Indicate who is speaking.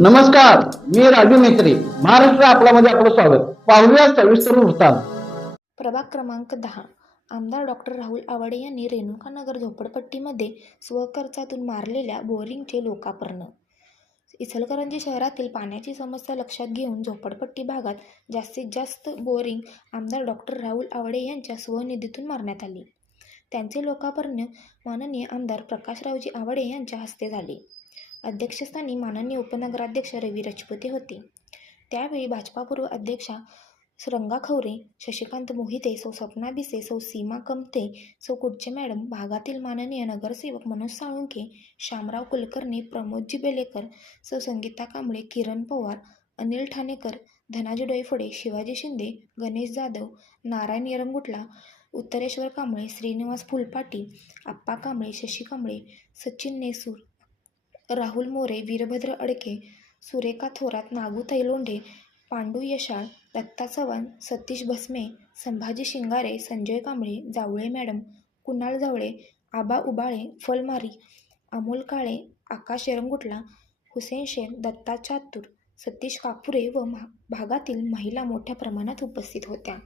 Speaker 1: नमस्कार मी राजू मेत्री महाराष्ट्र आपल्यामध्ये आपलं स्वागत. पाहूया सविस्तर वृत्तांत.
Speaker 2: प्रभाग क्रमांक दहा. आमदार डॉक्टर राहुल आवाडे यांनी रेणुकानगर झोपडपट्टीमध्ये स्वखर्चातून मारलेल्या बोरिंगचे लोकार्पण. इचलकरंजी शहरातील पाण्याची समस्या लक्षात घेऊन झोपडपट्टी भागात जास्तीत जास्त बोरिंग आमदार डॉक्टर राहुल आवाडे यांच्या स्वनिधीतून मारण्यात आली. त्यांचे लोकार्पण माननीय आमदार प्रकाशरावजी आवाडे यांच्या हस्ते झाले. अध्यक्षस्थानी माननीय उपनगराध्यक्ष रवी राजपुते होते. त्यावेळी भाजपापूर्व अध्यक्षा रंगा खवरे शशिकांत मोहिते सौ सपना बिसे सौ सीमा कमते सौ कुडचे मॅडम भागातील माननीय नगरसेवक मनोज साळुंके शामराव कुलकर्णी प्रमोदजी बेलेकर सौ संगीता कांबळे किरण पवार अनिल ठाणेकर धनाजी डोईफोडे शिवाजी शिंदे गणेश जाधव नारायण येरंगुटला उत्तरेश्वर कांबळे श्रीनिवास फुलपाटी आप्पा कांबळे शशी कांबळे सचिन नेसूर राहुल मोरे वीरभद्र अडके सुरेखा थोरात नागूताई लोंढे पांडू यशाळ दत्ता चव्हाण सतीश भस्मे संभाजी शिंगारे संजय कांबळे जावळे मॅडम कुणाल जावळे आबा उबाळे फलमारी अमोल काळे आकाश एरंगुटला हुसेन शेख दत्ता चातूर सतीश कापुरे व भागातील महिला मोठ्या प्रमाणात उपस्थित होत्या.